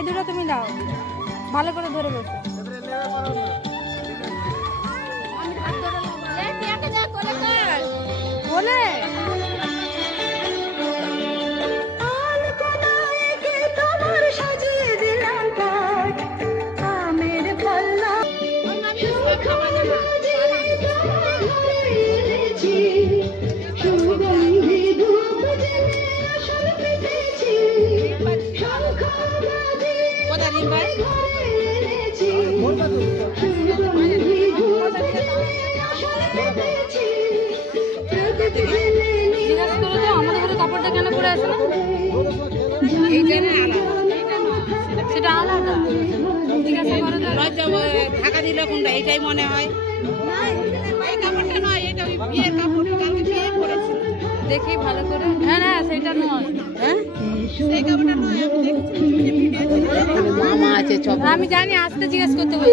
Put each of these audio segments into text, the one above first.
এই দুটো তুমি দাও ভালো করে ধরে বসো। বলে? সেটা করে ঢাকা দিলে কোনটা? এটাই মনে হয়। এই কাপড়টা নয় এটা দেখি ভালো করে। হ্যাঁ সেটা নয়। হ্যাঁ? আমি মামা আছে আমি জানি আসতে জিজ্ঞেস করতে পারি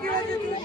কি হয়েছে তুমি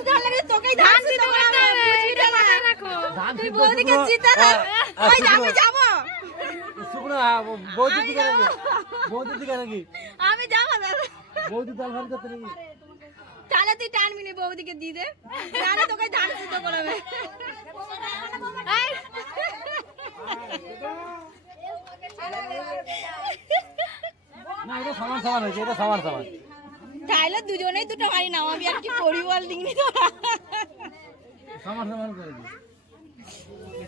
ধান হবে তোকে ধান তুই বৌদিকে ওই আমি যাব দিকে নাকি বৌদির দিকে নাকি আমি যাব বৌদি দল করতে নাকি? তাহলে তুই টানবি না বৌদিকে দিয়ে দে। তাহলে তোকে ধান দিতে করবে। না এটা সমান সমান হয়েছে এটা সমান সমান। দুজনেই দুটো বাড়ি নামাবি আর কি পরিবার দিগনি তো। সমান সমান করে দিই।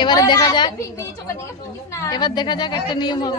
এবারে দেখা যাক। এবার দেখা যাক একটা নিয়ম হবে।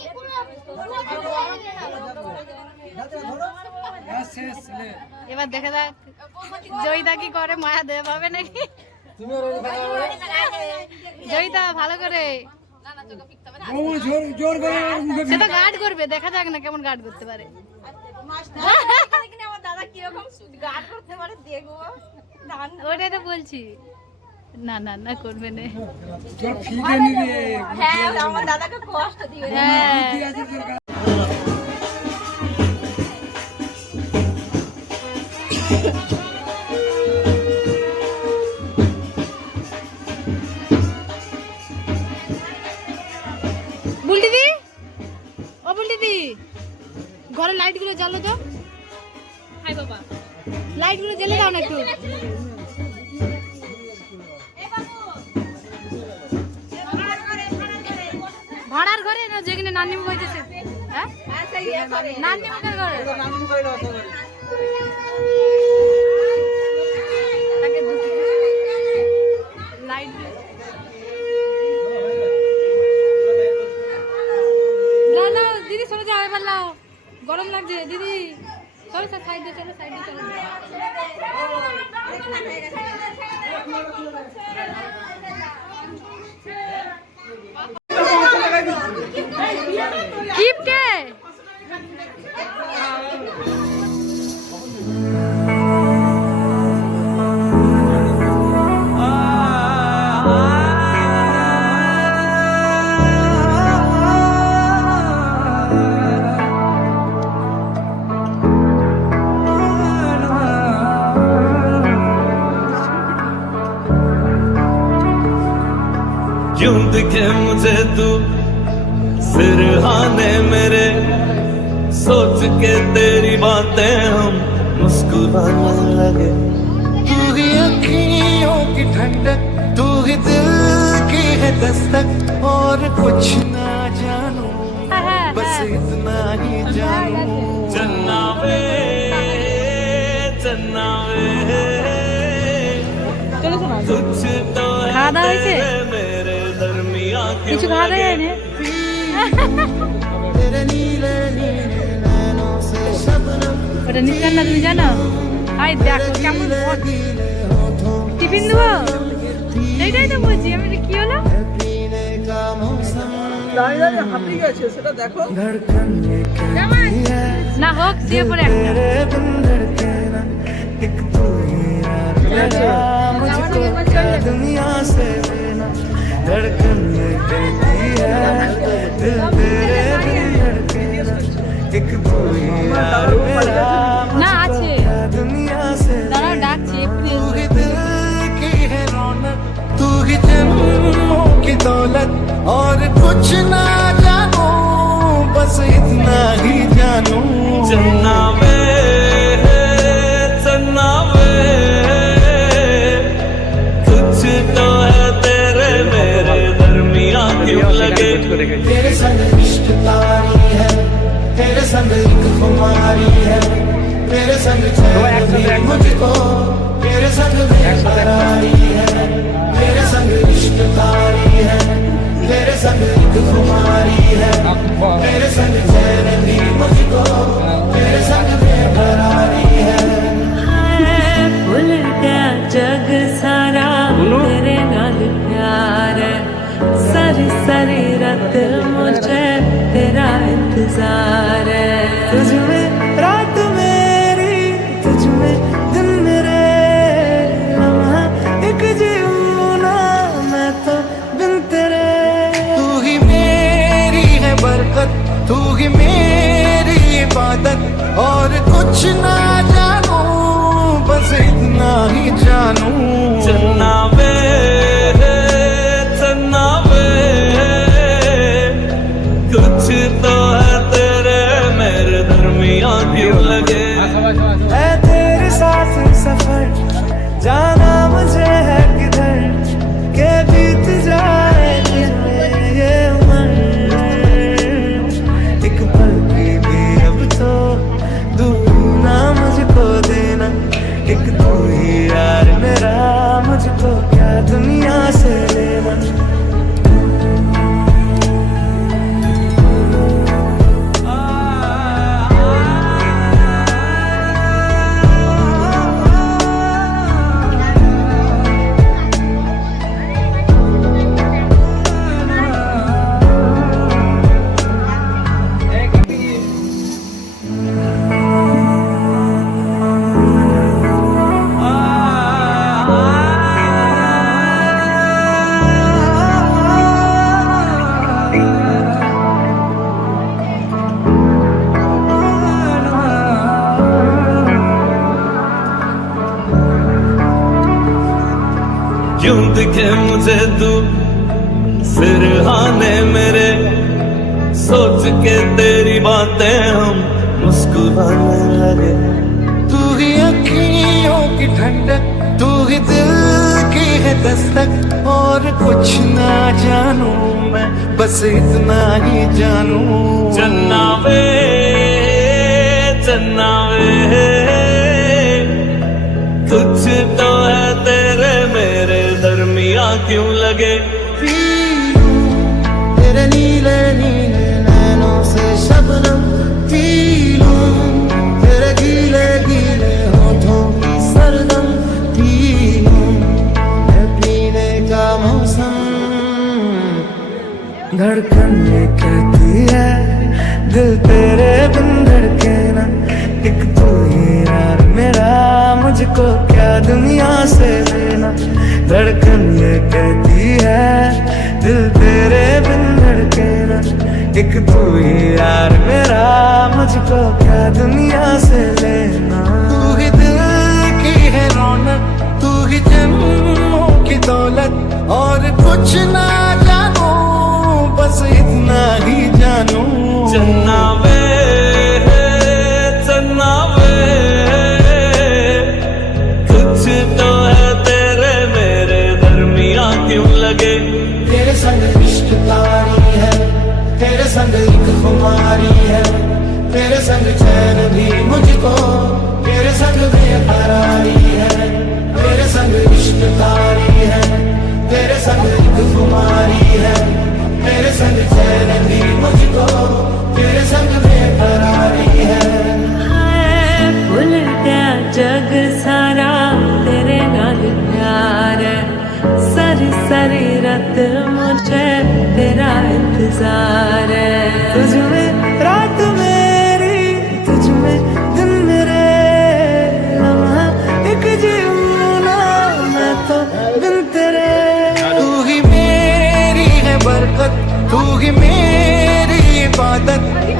এবার দেখা যাক জয়িতা কি করে মায়া দেবে পাবে নাকি? জয়িতা ভালো করে। সেটা গার্ড করবে দেখা যাক না কেমন গার্ড করতে পারে। ওটাই তো বলছি। না না না করবে না হ্যাঁ আমার দাদাকে কষ্ট দিবে হ্যাঁ আল্লাহ গরম লাগছে দিদি। চলো স্যার সাইড দিয়ে চলো সাইড দিয়ে চলো। কিপটে क्यों दिखे मुझे तू। सिरहाने मेरे। सोच के तेरी बातें हम मुस्कुराने लगे। तू ही अखियों की ठंडक तू ही दिल की है दस्तक। और कुछ ना जानू बस इतना ही जानू। चन्ना वे चन्ना वे कुछ तो है কিছু খাওয়া দাওয়া না ওটা নিচ্ছেন না তুমি জানো আই দেখো কেমন টিফিন দেবো এইটাই তো বলছি আমি কি হলো না হোক দিয়ে পরে একটা। धड़कन ये कहती है दिल तेरे बिन धड़के ना एक तू ही यार मेरा না আছে क्या दुनिया से দাঁড়াও ডাকছি এক্ষুনি तू ही दिल की है रौनक तू ही जन्मों की दौलत और कुछ ना जानू ਚਲੇ ਗਏ ਤੇਰੇ ਸੰਗ ਇਸ਼ਕ ਤਾਰੀ ਹੈ ਤੇਰੇ ਸੰਗ ਇੱਕ ਖੁਮਾਰੀ ਹੈ। ਤੇਰੇ ਸੰਗ ਚੈਨ ਮੁਝ ਕੋ ਤੇਰੇ ਸੰਗ ਬੇਕਰਾਰੀ ਹੈ। ਤੇਰੇ ਸੰਗ ਇਸ਼ਕ ਤਾਰੀ ਹੈ ਤੇਰੇ ਸੰਗ ਇੱਕ ਖੁਮਾਰੀ ਹੈ। ਤੇਰੇ ਸੰਗ ਚੈਨ ਦੀ ਮੁਝ ਕੋ ਤੇਰੇ ਸੰਗ ਬੇਕਰਾਰੀ ਹੈ। ਭੁੱਲ ਗਿਆ ਜਗ ਸਾਰਾ सारी सारी रात मुझे तेरा इंतज़ार है। तुझ में रात मेरी तुझ में दिन मेरे। लम्हा एक जीना मैं तो बिन तेरे। तू ही मेरी है बरकत तू ही मेरी इबादत और कुछ ना दिखे मुझे तू सिरहाने मेरे। सोच के तेरी बातें हम मुस्कुराने लगे। तू ही अखियों की ठंडक तू ही दिल की है दस्तक और कुछ ना जानू मैं बस इतना ही जानू। चन्ना वे चन्ना वे क्यों लगे? तेरे नीले नीले नैनों से शबनम धड़कन ये कहती है, दिल तेरे बिन धड़के ना। एक तू ही यार मेरा, मुझको क्या दुनिया से लेना? धड़कन ये कहती है दिल तेरे बिन धड़के ना। एक तू ही यार मेरा मुझको क्या दुनिया से लेना? तू ही दिल की है रौनक तू ही जन्मों की दौलत। और कुछ ना जानू बस इतना ही जानू। चन्ना वे खुमारी है। तेरे संग चैन भी मुझको, तेरे संग बेकरारी है। तेरे संग इश्क तारी है, तेरे संग एक खुमारी है। तेरे संग चैन भी मुझको, तेरे संग बेकरारी है। भूल गया जग सारा तेरे नाल प्यार है। सारी रत मुझे तेरा इंतज़ार है।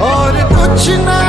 और कुछ ना